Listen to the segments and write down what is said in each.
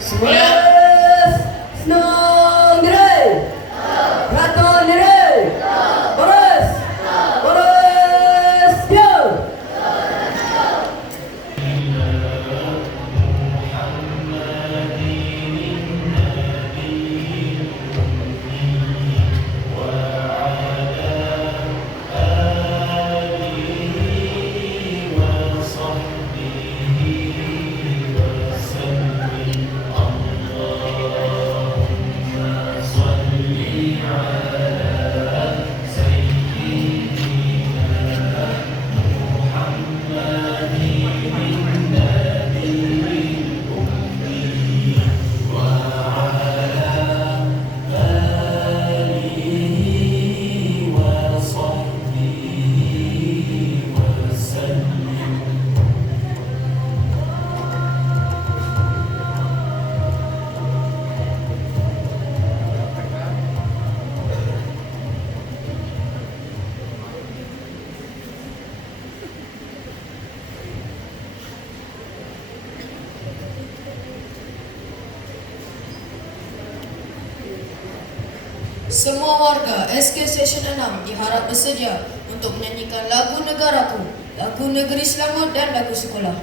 Smile. Semua warga SK Seksyen 6 diharap bersedia untuk menyanyikan lagu negaraku, lagu negeri selamat dan lagu sekolah.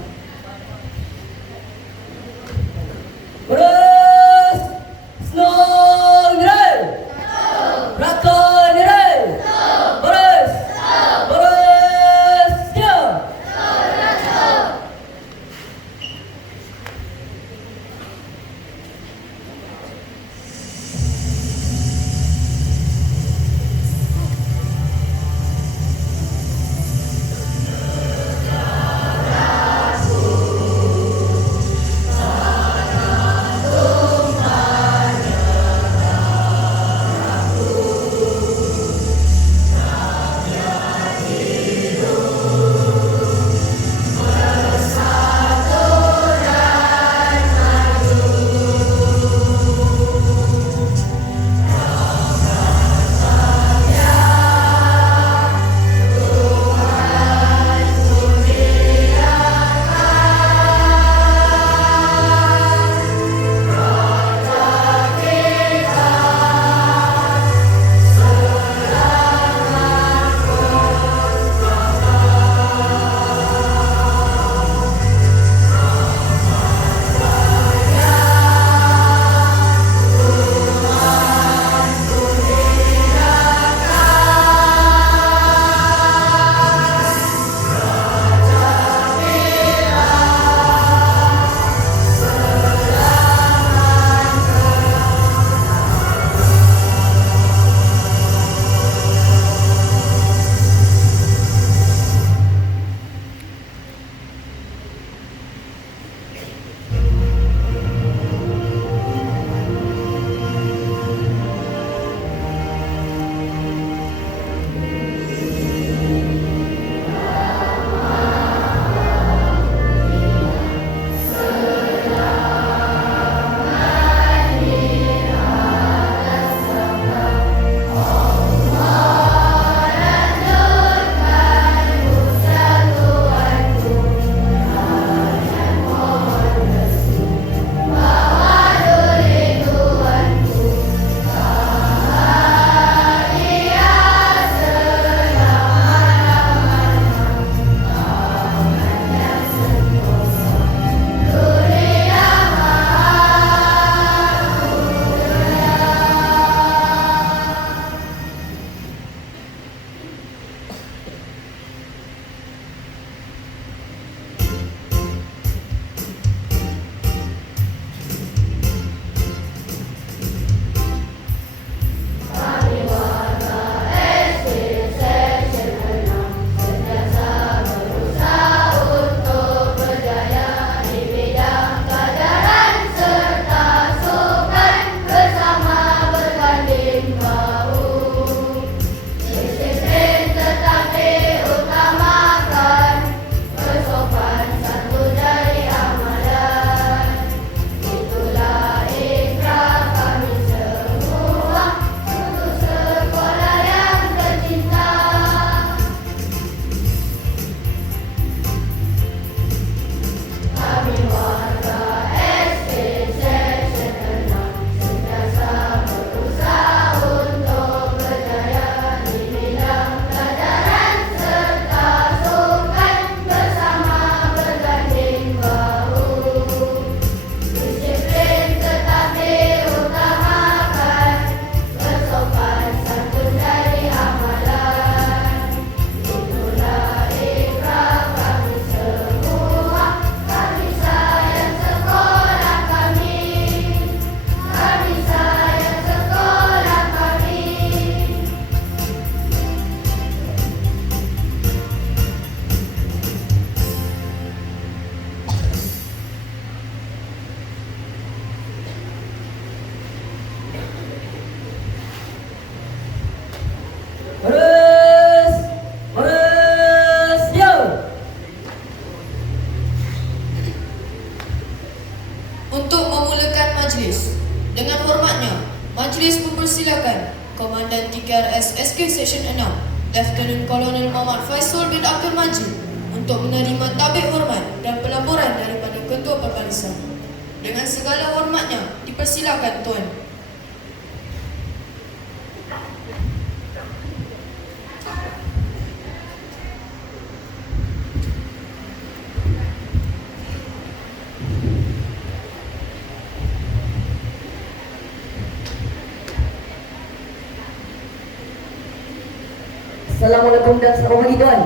Seksyen 6, Lieutenant Kolonel Muhammad Faisal bin Abdul Majid untuk menerima tabik hormat dan pelaburan daripada Ketua Perbarisan. Dengan segala hormatnya, dipersilakan Tuan. Assalamualaikum dan tuan.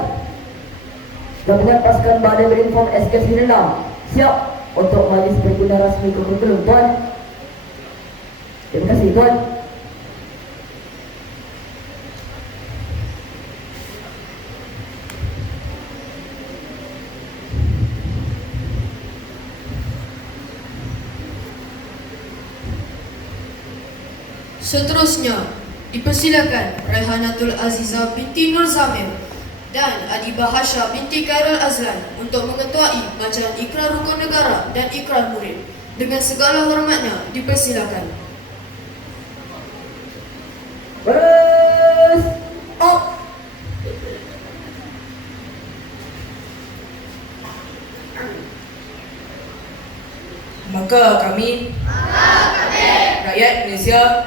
Gabungan pasukan Badan Berinform SK96 siap untuk majlis berguna rasmi ke kurikulum tuan. Terima kasih tuan. Seterusnya, dipersilakan Rehanatul Azizah binti Nur Zamir dan Adi Bahasha binti Khairul Azlan untuk mengetuai bacaan ikrar rukun negara dan ikrar murid. Dengan segala hormatnya, dipersilakan. Baris up. Maka kami, rakyat Malaysia,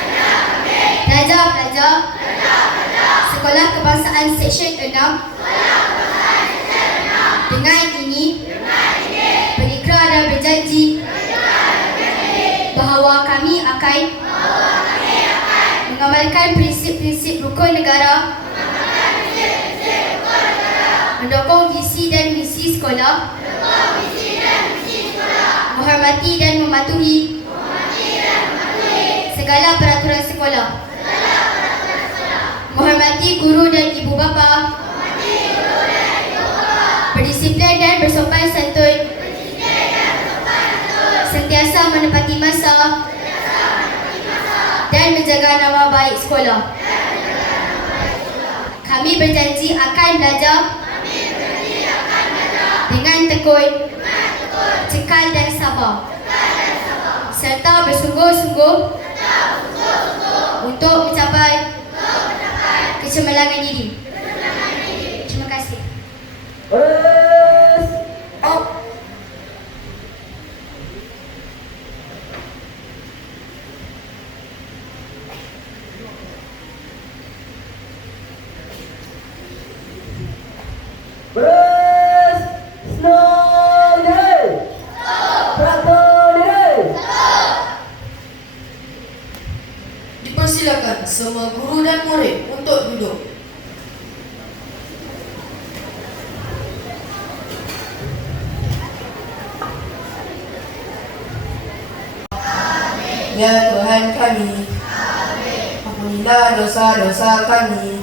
Pelajar-pelajar Sekolah Kebangsaan Seksyen 6 Dengan ini Berikrar dan berjanji Bahawa kami akan Mengamalkan prinsip-prinsip rukun negara Mendukung visi dan misi sekolah menghormati dan mematuhi segala peraturan sekolah menghormati guru dan ibu bapa. Berdisiplin dan bersopan santun. Sentiasa menepati masa. Dan menjaga nama baik sekolah. Kami berjanji akan belajar. Dengan tekun. Cekal dan sabar. Serta bersungguh-sungguh. Untuk mencapai kecemerlangan diri. Terima kasih. Baris senang diri. Berakal diri. Dipersilakan semua guru dan murid untuk duduk. Ya Tuhan kami Ampunilah dosa-dosa kami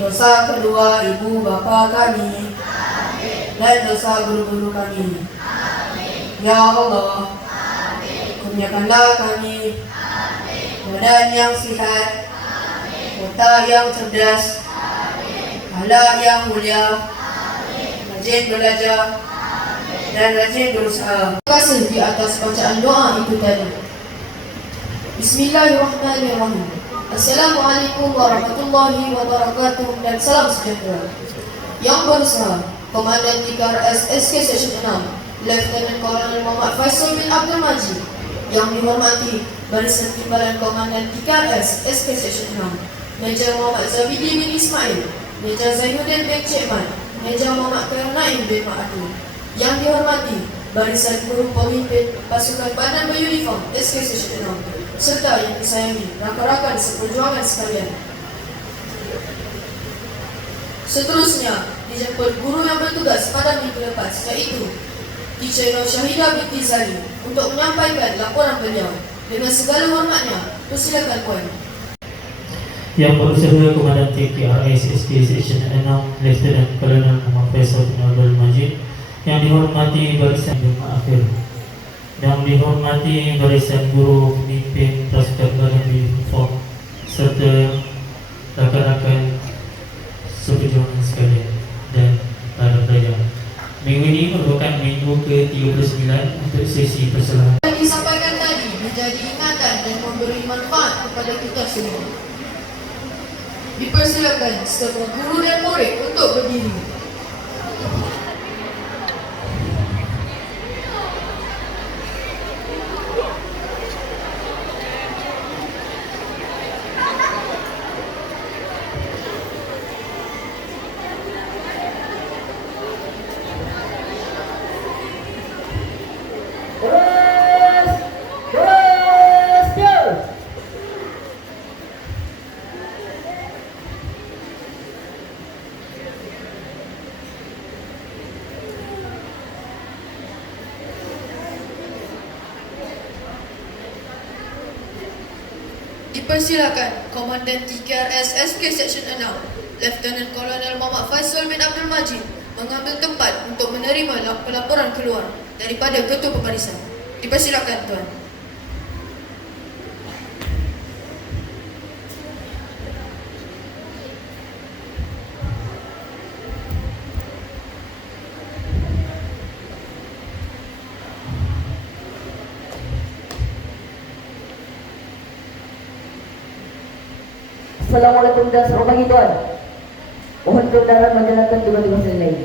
Dosa kedua ibu bapa kami Dan dosa guru-guru kami Ya Allah Kurniakanlah kami Badan yang sihat Otak yang cerdas Akhlak yang mulia Rajin belajar Dan rajin berusaha Terima kasih di atas bacaan doa itu tadi. Bismillahirrahmanirrahim. Assalamualaikum warahmatullahi wabarakatuh dan salam sejahtera. Yang berusaha, Komandan 3 SSK Seksyen 6, Lieutenant Kolonel Muhammad Faisal bin Abdul Majid Yang dihormati Barisan Timbalan Komandan TKRS SK Seksyen 6 Meja Muhammad Zabidi bin Ismail Meja Zainuddin bin Cekman Meja Muhammad Khair Naim bin Ma'atul Yang dihormati Barisan Guru Pemimpin Pasukan Badan Beruniform SK Seksyen 6 Serta yang disayangi rakan-rakan seperjuangan sekalian Seterusnya, dijemput guru yang bertugas pada minggu lepas iaitu Teacher Nur Syahidah binti Zali untuk menyampaikan laporan beliau. Dengan segala hormatnya, persilakan Puan. Yang berusaha Komandan TKRS SK Seksyen 6 Lieutenant Colonel Muhammad Faisal bin Abdul Majid Yang dihormati Barisan Jemaah Akhir Yang dihormati Barisan Guru Pemimpin Pasukan Badan Uniform Serta rakan-rakan seperjuangan sekalian dan para pelajar Minggu ini merupakan minggu ke-39 untuk sesi persalahan Yang disampaikan tadi menjadi ingatan dan memberi manfaat kepada kita semua. Dipersilakan semua guru dan murid untuk berdiri. Dipersilakan Komandan TKRS SK Seksyen 6 Lieutenant Colonel Muhammad Faisal bin Abdul Majid mengambil tempat untuk menerima lap- pelaporan keluar daripada Ketua Pembarisan. Dipersilakan Tuan. Assalamualaikum dan selamat pagi tuan. Mohon kebenaran menjalankan tugas-tugas yang lain.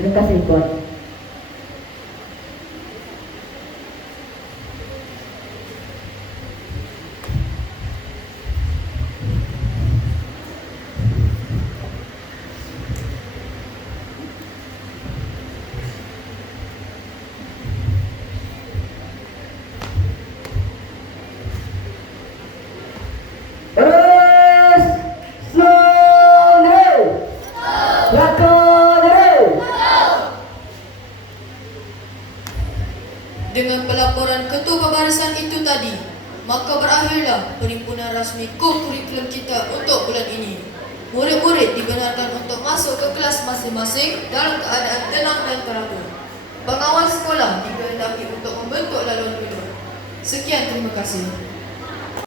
Terima kasih tuan. Pelaporan Ketua Pembarisan itu tadi, maka berakhirlah perhimpunan rasmi kurikulum kita untuk bulan ini. Murid-murid dibenarkan untuk masuk ke kelas masing-masing dalam keadaan tenang dan teratur. Pengawal sekolah dikehendaki untuk membentuk laluan kedua. Sekian terima kasih.